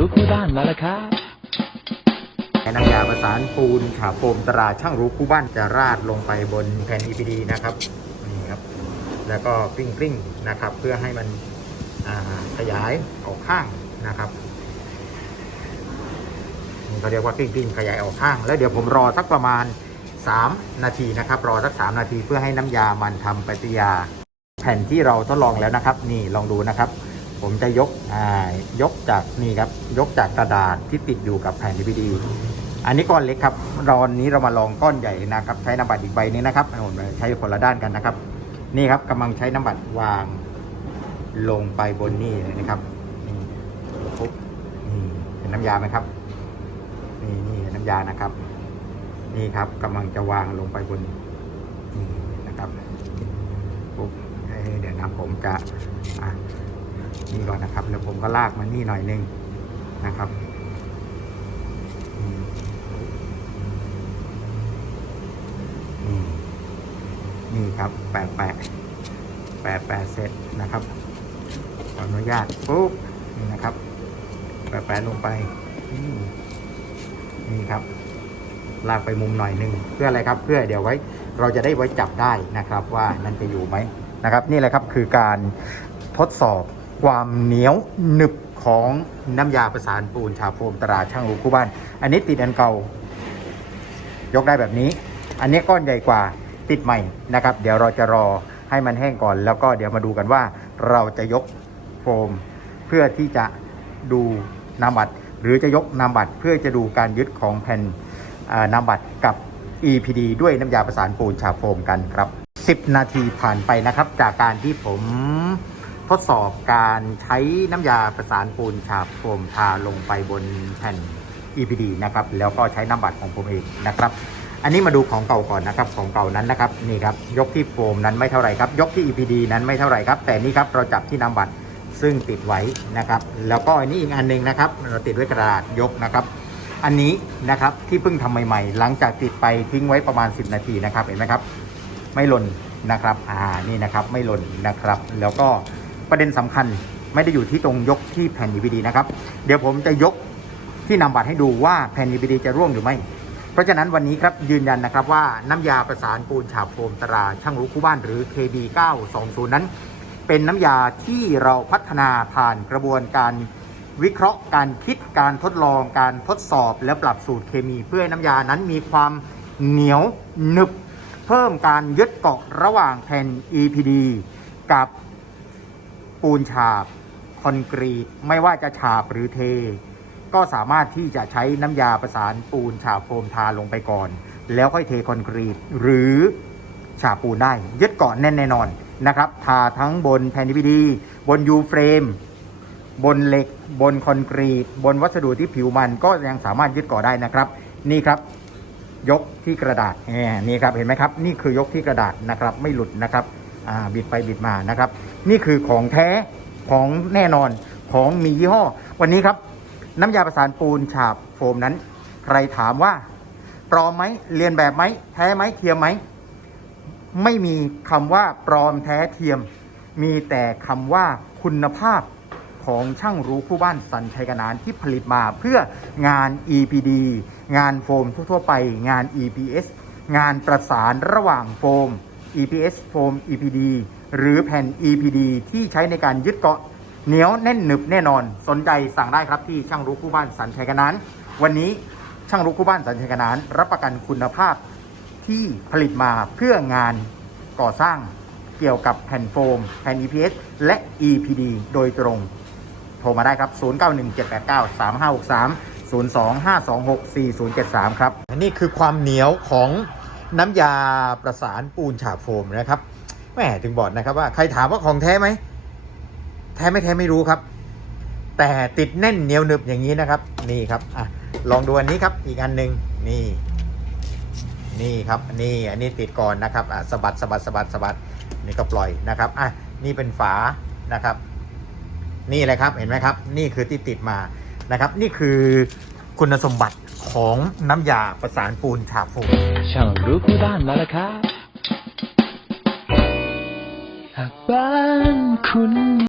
รู้คู่บ้านมาแล้วครับน้ำยาประสานปูนฉาโฟมตราช่างรู้คู่บ้านจะราดลงไปบนแผ่น EPD นะครับนี่ครับ แล้วก็กลิ้งกลิ้งนะครับ เพื่อให้มันขยายออกข้างนะครับนี่เขาเรียกว่ากลิ้งกลิ้งขยายออกข้าง แล้วเดี๋ยวผมรอสักประมาณ 3 นาทีนะครับ รอสัก 3 นาทีเพื่อให้น้ำยามันทำปฏิกิริยา แผ่นที่เราทดลองแล้วนะครับ นี่ลองดูนะครับ ผมจะยกอ่ายกจากนี่ครับ ยกจากกระดาษที่ติดอยู่กับแผ่น DVD อันนี้ก้อนเล็กครับรอนนี้เรามาลองก้อนใหญ่นะครับ ใช้น้ำบัตรอีกใบนี้นะครับผมใช้คนละด้านกันนะครับ นี่ครับกำลังใช้น้ำบัตรวางลงไปบนนี่เลยนะครับนี่ปุ๊บนี่เห็นน้ำยาไหมครับ นี่นี่เห็นน้ำยานะครับ นี่ครับกำลังจะวางลงไปบนนี่นะครับปุ๊บเอ้ยเดี๋ยวนะผมจะอะ นี่ก่อนนะครับแล้วผมก็ลากมันนี่หน่อยนึงนะครับนี่ครับแปะแปะแปะแปะเสร็จนะครับขออนุญาตปุ๊บนี่นะครับ แปะแปะลงไปนี่ครับ ลากไปมุมหน่อยหนึ่งเพื่ออะไรครับเพื่อเดี๋ยวไว้ เราจะได้ไว้จับได้นะครับว่ามันจะอยู่ไหมนะครับ นี่แหละครับคือการทดสอบ ความเหนียวหนึบของน้ำยาประสานปูนชาโฟมตราช่างรูคู่บ้าน อันนี้ติดอันเก่ายกได้แบบนี้ อันนี้ก้อนใหญ่กว่าติดใหม่นะครับ เดี๋ยวเราจะรอให้มันแห้งก่อน แล้วก็เดี๋ยวมาดูกันว่าเราจะยกโฟม เพื่อที่จะดูนามบัตรหรือจะยกนามบัตรเพื่อจะดูการยึดของแผ่นนามบัตรกับ EPD ด้วยน้ำยาประสานปูนฉาบโฟมกันครับ 10 นาทีผ่านไปนะครับ จากการที่ผม ทดสอบการใช้น้ำยาประสานปูนฉาบโฟมทาลงไปบนแผ่น EPD นะครับแล้วก็ใช้น้ำบัตรของผมเองนะครับ อันนี้มาดูของเก่าก่อนนะครับของเก่านั้นนะครับนี่ครับยกที่โฟมนั้นไม่เท่าไหร่ครับยกที่ EPD นั้นไม่เท่าไหร่ครับ แต่นี่ครับเราจับที่น้ำบัตรซึ่งติดไว้นะครับ แล้วก็อันนี้อีกอันหนึงนะครับเราติดด้วยกระดาษยกนะครับ อันนี้นะครับที่เพิ่งทำใหม่ๆ หลังจากติดไปทิ้งไว้ประมาณ 10 นาทีนะครับเห็นไหมครับ ไม่หล่นนะครับอ่านี่นะครับไม่หล่นนะครับ แล้วก็ ประเด็นสำคัญไม่ได้อยู่ที่ตรงยกที่แผ่น DVD นะครับ เดี๋ยวผมจะยกที่นำบัตรให้ดูว่าแผ่น DVD จะร่วงหรือไม่ เพราะฉะนั้นวันนี้ครับยืนยันนะครับว่าน้ำยาประสานปูนฉาบโฟมตราช่างรู้คู่บ้านหรือ KB 920 นั้น เป็นน้ำยาที่เราพัฒนาผ่านกระบวนการวิเคราะห์การคิดการทดลองการทดสอบและปรับสูตรเคมี เพื่อให้น้ำยานั้นมีความเหนียวหนึบ เพิ่มการยึดเกาะระหว่างแผ่น EPD กับ ปูนฉาบ คอนกรีต ไม่ว่าจะฉาบหรือเท ก็สามารถที่จะใช้น้ำยาประสานปูนฉาบโฟมทาลงไปก่อน แล้วค่อยเทคอนกรีต หรือฉาบปูนได้ ยึดเกาะแน่นแน่นอนนะครับทาทั้งบนแผ่น DVD บนยูเฟรมบนเหล็ก บนคอนกรีต บนวัสดุที่ผิวมันก็ยังสามารถยึดเกาะได้นะครับ นี่ครับยกที่กระดาษนี่ครับเห็นไหมครับ นี่คือยกที่กระดาษนะครับ ไม่หลุดนะครับ อ่าบิดไปบิดมานะครับ นี่คือของแท้ของแน่นอนของมียี่ห้อ วันนี้ครับ น้ำยาประสานปูนฉาบโฟมนั้น ใครถามว่าปลอมไหมเรียนแบบไหมแท้ไหมเทียมไหมไม่มีคำว่าปลอมแท้เทียม มีแต่คำว่าคุณภาพของช่างรู้คู่บ้านสันชัยกนานที่ผลิตมาเพื่องาน EPD งานโฟมทั่วๆไป งาน EPS งานประสานระหว่างโฟม EPS โฟม EPD หรือแผ่น EPD ที่ใช้ในการยึดเกาะเหนียวแน่นหนึบแน่นอน สนใจสั่งได้ครับที่ช่างรู้คู่บ้านสันชัยกนานวันนี้ช่างรู้คู่บ้านสันชัยกนานรับประกันคุณภาพที่ผลิตมาเพื่องานก่อสร้างเกี่ยวกับแผ่นโฟม แผ่น EPS และ EPD โดยตรง โทรมาได้ครับ 0917893563 025264073 ครับ นี่คือความเหนียวของ น้ำยาประสานปูนฉาบโฟมนะครับแหมถึงบอกนะครับว่าใครถามว่าของแท้ไหมแท้ไม่แท้ไม่รู้ครับ แต่ติดแน่นเหนียวหนึบอย่างนี้นะครับ นี่ครับอะลองดูอันนี้ครับอีกอันหนึ่งนี่ นี่ครับนี่อันนี้ติดก่อนนะครับอะสะบัดสะบัดสะบัดสะบัดนี่ก็ปล่อยนะครับอะนี่เป็นฝานะครับ นี่เลยครับเห็นไหมครับ นี่คือที่ติดมานะครับ นี่คือคุณสมบัติ ของน้ำยาประสานปูนฉาบโฟมช่างรู้คู่บ้านมาแล้วครับหากบ้านคุณ